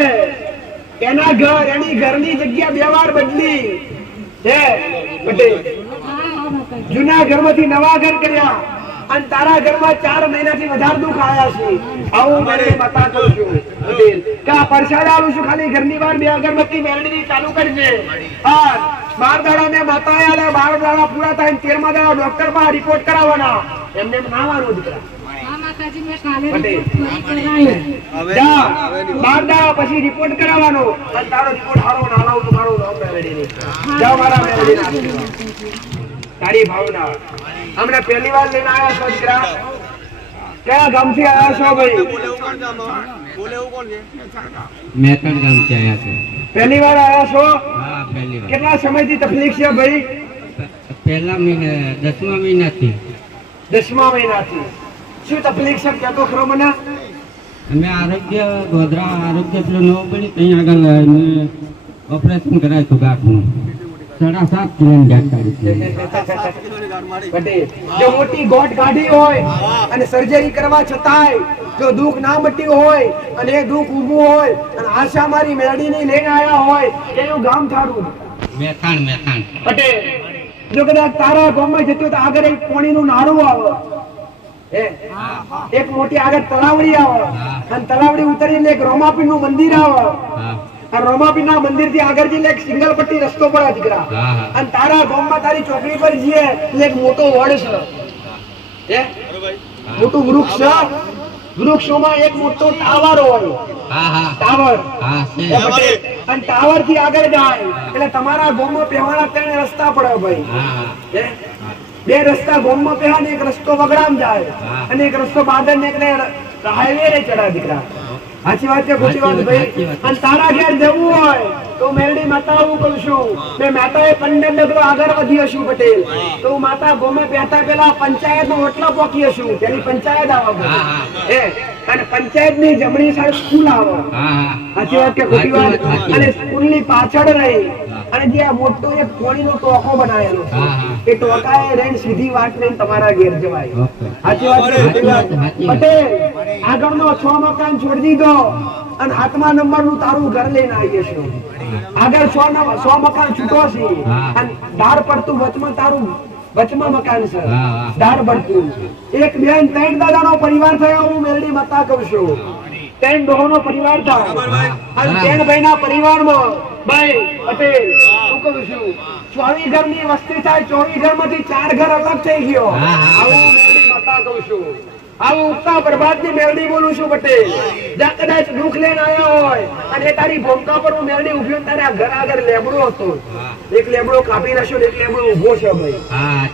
એના ઘર એની ઘરની જગ્યા 2 વાર બદલી છે. પટેલ, જૂના ઘરમાંથી નવા ઘર કર્યા અને તારા ઘરમાં 4 મહિનાથી વધારે દુઃખ આવ્યા છે. આવું મને બતા કહું છું. પટેલ, કે આ પરસાદ આલું છું, ખાલી ઘરની બહાર 2 અગરબત્તી મેળવીની ચાલુ કરજે. હા, 12 દાડા મેં માતા આયા, 12 દાડા પૂરા થાય 13મા દાડા ડોક્ટર પાસે રિપોર્ટ કરાવવાના. એમને એમ નાવાનું દીકરા. હા માતાજી મેં કાલે રિપોર્ટ કરી કરાવી. જા 12 દાડા પછી રિપોર્ટ કરાવવાનો અને તારો રિપોર્ટ હારો ના લાવું તો મારું નામ મેળવી નહીં. જા મારા મેળવી તારી ભાવના. હમણાં પહેલી વાર લઈને આવ્યા છો દીકરા? કયા ગામથી આવ્યા છો ભાઈ? બોલે એવું કોણ છે? મેથડ ગામથી આવ્યા છે. પહેલી વાર આવ્યા છો? હા, પહેલી વાર. કેટલા સમયથી તકલીફ છે ભાઈ? પહેલા મહિને 10મા મહિનાથી 10મા મહિનાથી. શું તકલીફ છે કહેતો ખરો મને? અમે આરોગ્ય ગોધરા આરોગ્ય પેલું નવું બની ત્યાં આગળ ઓપરેશન કરાયું હતું ગાંઠનું. 7.5 કિલોની ગાંઠ કાઢી છે. 7 કિલોની ગાંઠ માડી પટેલ, જો મોટી ગોઠ કાઢી હોય અને સર્જરી કરવા છતાંય જો દુઃખ ના મટ્યું હોય અને એ દુઃખ ઊભું હોય અને આશા મારી મેળડીની લઈને આવ્યા હોય એનું ગામ થારું. મેથાણ પટેલ, જો કદાચ તારા ગામમાં જતું તો આગળ એક પાણીનું નાળું આવે, એક મોટી આગળ તલાવડી આવે અને તલાવડી ઉતરીને એક રોમાપીરનું મંદિર આવે. આ રોમાપીરના મંદિર થી આગળ જઈને એક સિંગલ પટ્ટી રસ્તો પડે દીકરા. અને તારા ગામમાં તારી ચોકડી પર જઈએ એટલે એક મોટો વડ છે, મોટું વૃક્ષ છે. વૃક્ષોમાં એક મોટો ટાવર હોય. ટાવર અને ટાવર થી આગળ જાય એટલે તમારા ગામમાં પહેવાના 3 રસ્તા પડે ભાઈ. 2 રસ્તા ગામમાં પહેવા ને એક રસ્તો વગડામ જાય અને એક રસ્તો બાદર ને હાઈવે રે ચડા દીકરા. સાચી વાત છે ખોટી વાત ભાઈ? અને તારા ઘેર જવું હોય તો મેરડી માતા હું કહું છું, મેં માતાએ 15 ડગલો આગળ વધી હશું પટેલ, તો હું માતા ગોમે પહેતા પેલા પંચાયતનો ઓટલો પોકી હશું. તેની પંચાયત આવે અને પંચાયતની જમણી સાઈડ સ્કૂલ આવે. સાચી વાત કે ખોટી વાત? અને સ્કૂલની પાછળ રહી અને જે આ મોટો એક કોળીનો ટોકો બનાવેલો છે એ ટોકાએ રહીને સીધી વાત લઈને તમારા ઘેર જવાય. સાચી વાત કે ખોટી વાત? પટેલ, આગળનો 6 મકાન છોડી દીધો અને 7મા નંબરનું તારું ઘર લઈને આવી જશો. આગળ 100 મકાન છૂટો છે અને ધાર પડતું વચમાં મકાન છે. ધાર પડતું 1 2 3 દાદાનો પરિવાર થયો. હું મેરડી માતા કહું છું 3 ડોહોનો પરિવાર થાય અને 3 ભાઈના પરિવારમાં ભાઈ પટેલ હું કહું છું 24 ઘરની વસ્તી થાય. 24 ઘરમાંથી 4 ઘર અલગ થઈ ગયો. આવું મેરડી માતા કહું છું. આવું ઉગતા બરબાદની મેરડી બોલું છું પટેલ. જ્યાં કદાચ દુઃખ લઈને આવ્યા હોય અને એ તારી ભૂમકા પર હું મેરડી ઉભી તારે આ ઘર આગળ લેબડો હતો. એક લેબડો કાપી નાખ્યો, એક લેબડો ઉભો છે ભાઈ.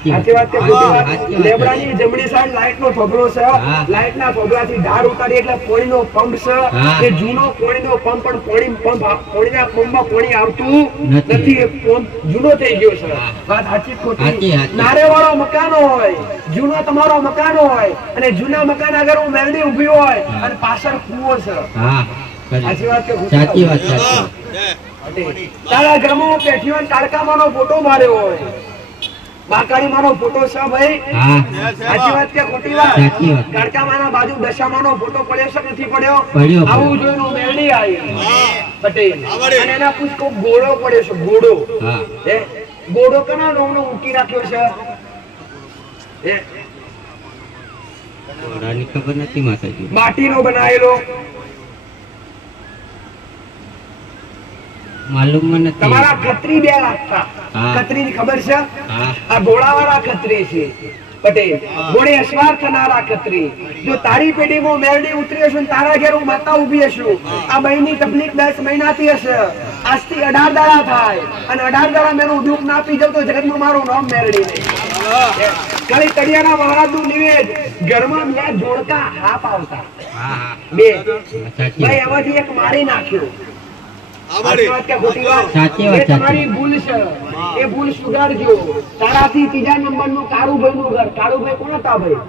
સાચી વાત કે ખોટી વાત? લેબડાની જમણી સાઈડ લાઈટનો થોભલો છે. લાઈટના થોભલાથી ધાર ઉતારી એટલે પાણીનો પંપ છે. એ જૂનો પાણીનો પંપ પણ પાણીના પંપમાં પાણી આવતું નથી. એ પંપ જૂનો થઈ ગયો છે. વાત સાચી ખોટી? નારેવાળો મકાનો હોય, જૂનો તમારો મકાનો હોય અને જૂના મકાન આગળ હું મેરડી ઉભી હોય અને પાછળ કૂવો છે. સાચી વાત કે ખોટી વાત? તારા ઘરમાં પેઠીઓ તાડકામાંનો ફોટો માર્યો હોય બાકાળી માનો ફોટો છે ભાઈ? હા સાચી વાત કે ખોટી વાત? સાચી વાત. કાળકામાના બાજુ દશામાનો ફોટો પડ્યો છે નથી પડ્યો? પડ્યો. આવું જોઈને મેરડી આવી પટેલ અને એના પુષ્પો ઘોડો પડ્યો છે ઘોડો. હા હે ઘોડો કના નામનો મૂકી રાખ્યો છે? હે ઘોડાની ખબર નથી માતાજી. માટીનો બનાવેલો માલુમ મને નથી. તમારા ખત્રી બે લાગતા. હા. ખત્રીની ખબર છે? હા આ ઘોડાવાળા ખત્રી છે પટેલ. ઘોડે અસવાર થનારા ખત્રી. જો તારી પેઢીમાં મેરડી ઉતરી હશે ને તારા ઘેર હું માતા ઊભી હશું, આ બહેની તકલીફ 10 મહિનાથી હશે, આજથી 18 દાડા થાય અને 18 દાડા મેનું દુઃખ ના પી જાવ તો જગતમાં મારું નામ મેરડી નહીં. ખાલી તળિયાના મહારાજનું નિવેદ ઘરમાં બે જોડકા હાપ આવતા હા હા બે સાચી ભાઈ વાત. એમાંથી એક મારી નાખ્યો. સાચી વાત કે ખોટી વાત? સાચી વાત, એ તમારી ભૂલ છે. એ ભૂલ સુધારજો. તારાથી ત્રીજા નંબરનું કાળુભાઈનું ઘર. કાળુભાઈ કોણ હતા ભાઈ?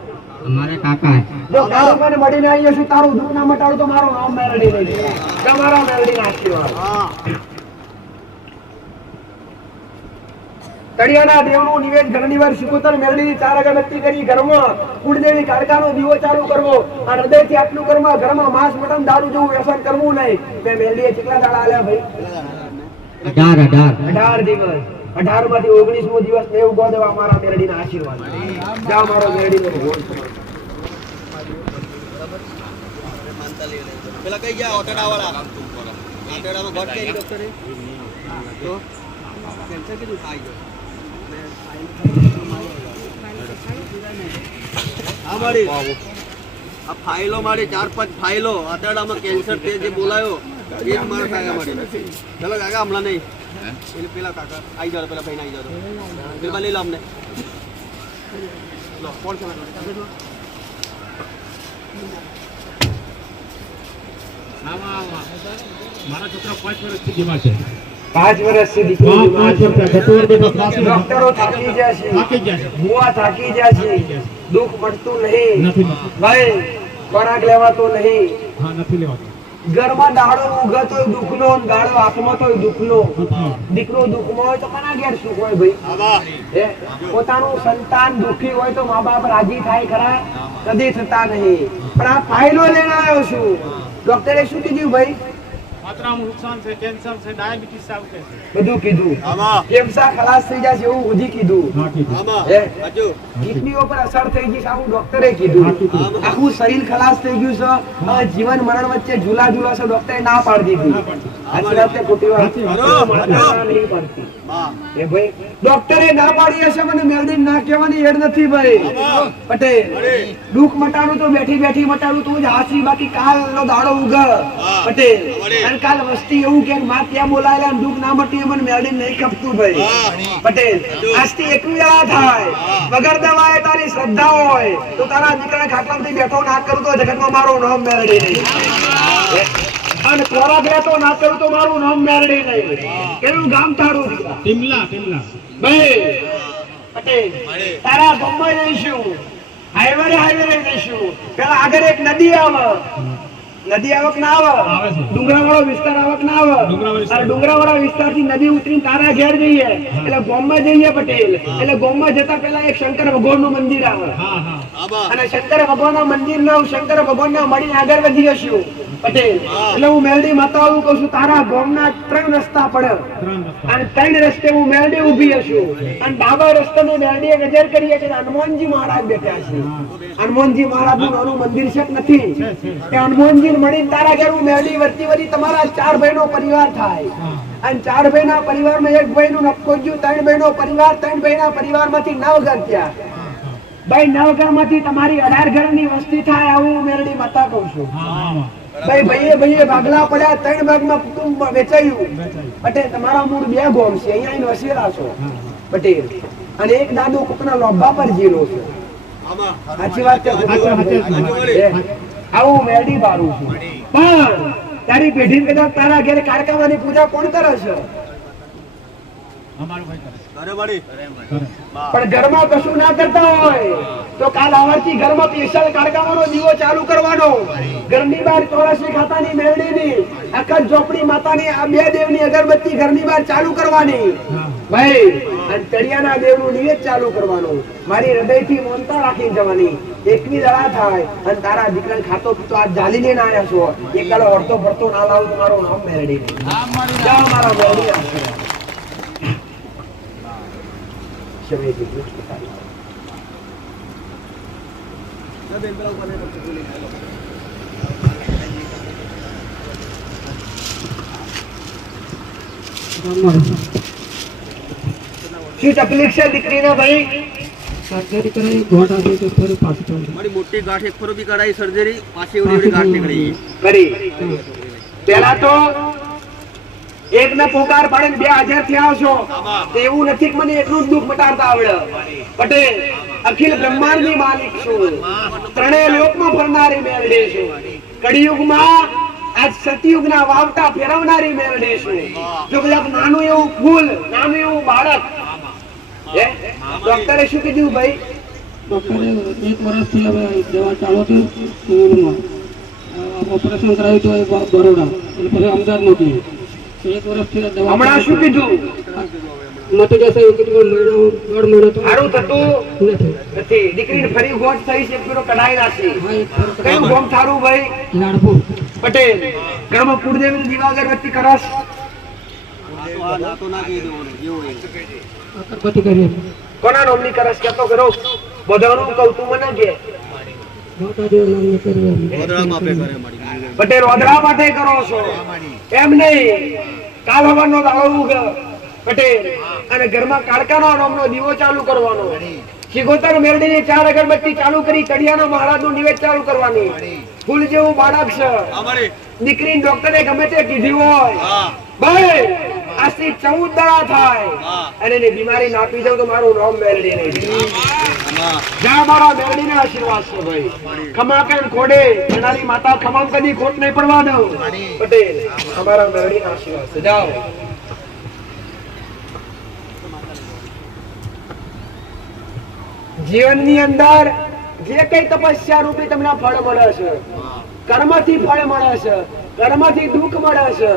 અમારે કાકા જો કાળુભાઈને મળીને આવી જશું તારું દુઃખ ના મટાડું તો મારું નામ મેરડી નહીં. તમારા મેરડી આશીર્વાદ. તળિયાના દેવનું નિવેદ ઘણી વાર શિકોતર મેરડીની 4 અગરબત્તી કરી ઘરમાં કુળદેવી કાળકાનો દીવો ચાલુ કરવો અને હૃદયથી આટલું કરવા ઘરમાં માંસ મટન દારૂ જેવું વ્યસન કરવું નહીં. મેં મેરડીએ કેટલા દાડા આલ્યા ભાઈ? 18 18 દિવસ. 18 માંથી 19મો દિવસ દેવ ગોદેવ અમારા મેરડીના આશીર્વાદ. જાઓ મારો મેરડીનો ભગવાન. માનતા લઈ લેજો. પેલા કઈ ગયા ઓટડાવાળા? ઓટડામાં ઘટ કઈ ડોક્ટરે? તો કેન્સર કીધું ખાઈ ગયો. હા મારી આ ફાઇલો મારી 4-5 ફાઇલો આટડામાં કેન્સર તે જે બોલાયો એ જ મારા કાકા મારી. ચલો કાકા હમણાં નહીં પેલા કાકા આવી જાઓ, પેલા ભાઈ આવી જાઓ, પેલા લઈ લો અમને. લો કોણ છે મારા છોકરા 5 વર્ષથી બીમાર છે. 5 વર્ષથી દીકરો બીમાર છે. ડોક્ટરો થાકી ગયા છે. ભૂવા થાકી ગયા છે. દુઃખ મળતું નહીં ભાઈ. ખોરાક લેવાતો નહીં. ઘરમાં દાડો ઉગતો હોય દુઃખનો, દાડો હાથમાં તો દુઃખનો. દીકરો દુઃખમાં હોય તો કોના ઘેર સુખ હોય ભાઈ? હે? પોતાનું સંતાન દુઃખી હોય તો મા બાપ રાજી થાય ખરા? કદી થતા નહીં. પણ આ ફાઇલો લઈને આવ્યો છું. ડોક્ટરે શું કીધું ભાઈ? માત્રામાં નુકસાન છે, કેન્સર છે, ડાયાબિટીસ આવું કે છે. બધું કીધું. કેમ્સા ખલાસ થઈ જશે એવું બધી કીધું. હે? કિડનીઓ પર અસર થઈ ગઈ છે આવું ડોક્ટરે કીધું. આખું શરીર ખલાસ થઈ ગયું છે. હવે જીવન મરણ વચ્ચે ઝૂલા ઝૂલા છે ડોક્ટરે ના પાડી દીધી. સાચી વાત કે ખોટી વાત? માતા નહીં પડતી. એ ભાઈ ડોક્ટરે ના પાડી હશે મને મેલડી ના કહેવાની એડ નથી ભાઈ. પટેલ દુઃખ મટાડું તો બેઠી બેઠી મટાડું તું જ હાસી, બાકી કાલનો દાડો ઉગ પટેલ. અને કાલ વસ્તી એવું કે માં ત્યાં બોલાયેલા અને દુઃખ ના મટી મને મેલડી નહીં કપતું ભાઈ. પટેલ આજથી 21 દાડા થાય વગર દવાએ તારી શ્રદ્ધા હોય તો તારા દીકરા ખાટલામાંથી બેઠો ના કરું તો જગતમાં મારું નામ મેલડી નહીં. અને ખોરાક લેતો ના કરું તો મારું નામ મેરડી નહીં. કેવું ગામ તારું ટીમલા ભાઈ? પટેલ તારા બોમ્બે જઈશું, હાઈવે જઈશું. પેલા આગળ એક નદી આવે. નદી આવક ના આવે? ડુંગરાવાળો વિસ્તાર આવક ના આવે? અને ડુંગરાવાળા વિસ્તારથી નદી ઉતરીને તારા ઘેર જઈએ એટલે ગોમમાં જઈએ પટેલ. એટલે ગોમમાં જતા પેલા એક શંકર ભગવાનનું મંદિર આવે અને શંકર ભગવાનના મંદિરના શંકર ભગવાનના મળીને આગળ વધી જશું પટેલ. એટલે હું મેલડી માતાઓ કહું છું તારા ગામના 3 રસ્તા પડે અને 3 રસ્તે હું મેલડી ઊભી હશું અને ડાબા રસ્તામાં મેલડીએ નજર કરીએ કે હનુમાનજી મહારાજ બેઠા છે. હનુમાનજી મહારાજનું નાનું મંદિર છે કે નથી? કે હનુમાનજી મળીને તારા ઘેર હું મેલડી વર્તી વધી તમારા 4 ભાઈનો પરિવાર થાય અને 4 ભાઈના પરિવારમાં એક ભાઈનું નફકો ગયું. 3 ભાઈનો પરિવાર, 3 ભાઈના પરિવારમાંથી 9 ઘર થયા ભાઈ. 9 ઘરમાંથી તમારી 18 ઘરની વસ્તી થાય આવું મેલડી માતા કહું છું ભાઈ. ભાઈએ ભાગલા પડ્યા. 3 ભાગમાં કુટુંબ વેચાયું પટેલ. તમારા મૂળ 2 ગોમ છે, અહીંયા વસેલા છો પટેલ. અને એક દાદો કોકના લોભા પર જીરો છે. સાચી વાત છે? આવું મેરડી બારું છું. પણ તારી પેઢી કદાચ તારા ઘેર કારકાવાની પૂજા કોણ કરે છે? પણ ઘરમાં કશું ના કરતા હોય તો કાલ આવડતી ઘરમાં સ્પેશિયલ કારકાવાનો દીવો ચાલુ કરવાનો. ઘરની બહાર 84 ખાતાની મેરડીની આખા ઝોપડી માતાની આ 2 દેવની અગરબત્તી ઘરની બહાર ચાલુ કરવાની ભાઈ. અને તળિયાના દેવનું નિવેદ ચાલુ કરવાનું. મારી હૃદયથી મોનતા રાખી જવાની. 21 દડા થાય અને તારા દીકરાને ખાતો પીતો આ જાલી લઈને આવ્યા છો. એકલો હરતો ફરતો ના લાવું તો મારું નામ મેળડી નહીં. જાઓ મારા મેળડી આશીર્વાદ. શમીજી કૃષ્ણ તારી. શું તકલીફ છે દીકરીને ભાઈ? સર્જરી કરાવી ગોટા દે તો ફરી પાછું ચાલે. મારી મોટી ગાંઠ એક ફરો બી કરાઈ સર્જરી, પાછી એવડી ગાંઠ નીકળી. કરી પેલા તો એક ને પોકાર પાડે 2000 થી આવશો. એવું નથી કે મને એટલું જ દુઃખ મટાડતા આવડે. પટેલ અખિલ બ્રહ્માંડની માલિક છું. ત્રણેય લોકમાં ફરનારી મેલડી છું. કળિયુગમાં આજ સતયુગના વાવટા ફેરવનારી મેલડી છું. જો કદાચ નાનું એવું ફૂલ, નાનું એવું બાળક, ડોક્ટરે શું કીધું ભાઈ? ડોક્ટરે 1 વર્ષથી હવે દવા ચાલુ હતી સુરતમાં. ઓપરેશન કરાવ્યું હતું બરોડા, એટલે પછી અમદાવાદ મોકલી. 1 વર્ષથી દવા હમણાં શું કીધું? મટી જશે એવું કીધું. દોઢ મહિનો તો સારું થતું નથી. નથી. દીકરીને ફરી ગોઠ થઈ છે, પેલો કઢાઈ નાખી. હા, એક ફેર કયું ગોમ થારું ભાઈ? લાડપુર પટેલ ઘરમાં કુળદેવી દીવા અગરબત્તી કરસ. ના તો ના કહી દેવાનું, જેવું હોય. અગરબત્તી કરીએ. કોના નામની કરસ કેતો કરો? બધાનું કહું તું મને કે ગોટા દેવ નામની કરીએ. વડોદરામાં આપે કરે મારી. પટેલ વડરા માટે કરો છો એમ નહીં. કાલ હવાનો દાડો ઉગે પટેલ અને ઘરમાં કાળકાનો નામનો દીવો ચાલુ કરવાનો. શિગોતર મેરડીની 4 અગરબત્તી ચાલુ કરી તળિયાના મહારાજનું નિવેદ ચાલુ કરવાની. ફૂલ જેવું બાળક છે. અમારી દીકરી ડોક્ટરે ગમે તે કીધી હોય હા ભાઈ આજથી 14 દડા થાય હા. અને એની બીમારી નાપી દઉં તો મારું નામ મેલડી નહીં. હા. જ્યાં મારા મેલડીના આશીર્વાદ છે ભાઈ. ખમાકણ ખોડે તમારી માતા ખમામ કદી ખોટ નહીં પડવા દઉં. પટેલ અમારા મેલડીના આશીર્વાદ છે. જાઓ. જીવનની અંદર જે કઈ તપસ્યા રૂપી તમને ફળ મળે છે, કર્મથી ફળ મળે છે, કર્મથી દુઃખ મળે છે,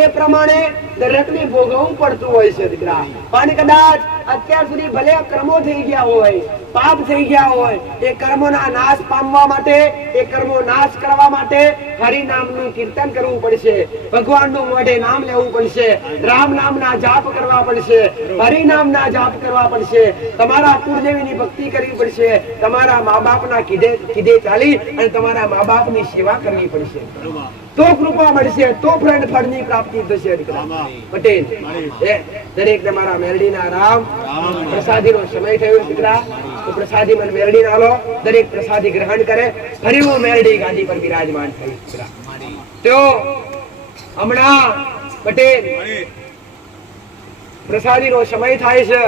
એ પ્રમાણે દરેકને ભોગવવું પડતું હોય છે દીકરા. પણ કદાચ અત્યાર સુધી ભલે કર્મો થઈ ગયા હોય, પાપ થઈ ગયા હોય, એ કર્મોના નાશ પામવા માટે, એ કર્મો નાશ કરવા માટે હરિ નામનું કીર્તન કરવું પડશે. ભગવાનનું મોઢે નામ લેવું પડશે. રામ નામના જાપ કરવા પડશે. હરિ નામના જાપ કરવા પડશે. તમારા કુળદેવીની ભક્તિ કરવી પડશે. તમારા મા બાપના કીધે ચાલી અને તમારા મા બાપની સેવા કરવી પડશે. તો કૃપા મળશે, તો ફળની પ્રાપ્તિ થશે દીકરા. પટેલ દરેક તમારા મેરડીના રામ. પ્રસાદીનો સમય થયો દીકરા, તો પ્રસાદી મને મેરડી ના લો. દરેક પ્રસાદી ગ્રહણ કરે. ફરી હું મેરડી ગાદી પર બિરાજમાન થઈ દીકરા. તો હમણાં પટેલ પ્રસાદીનો સમય થાય છે.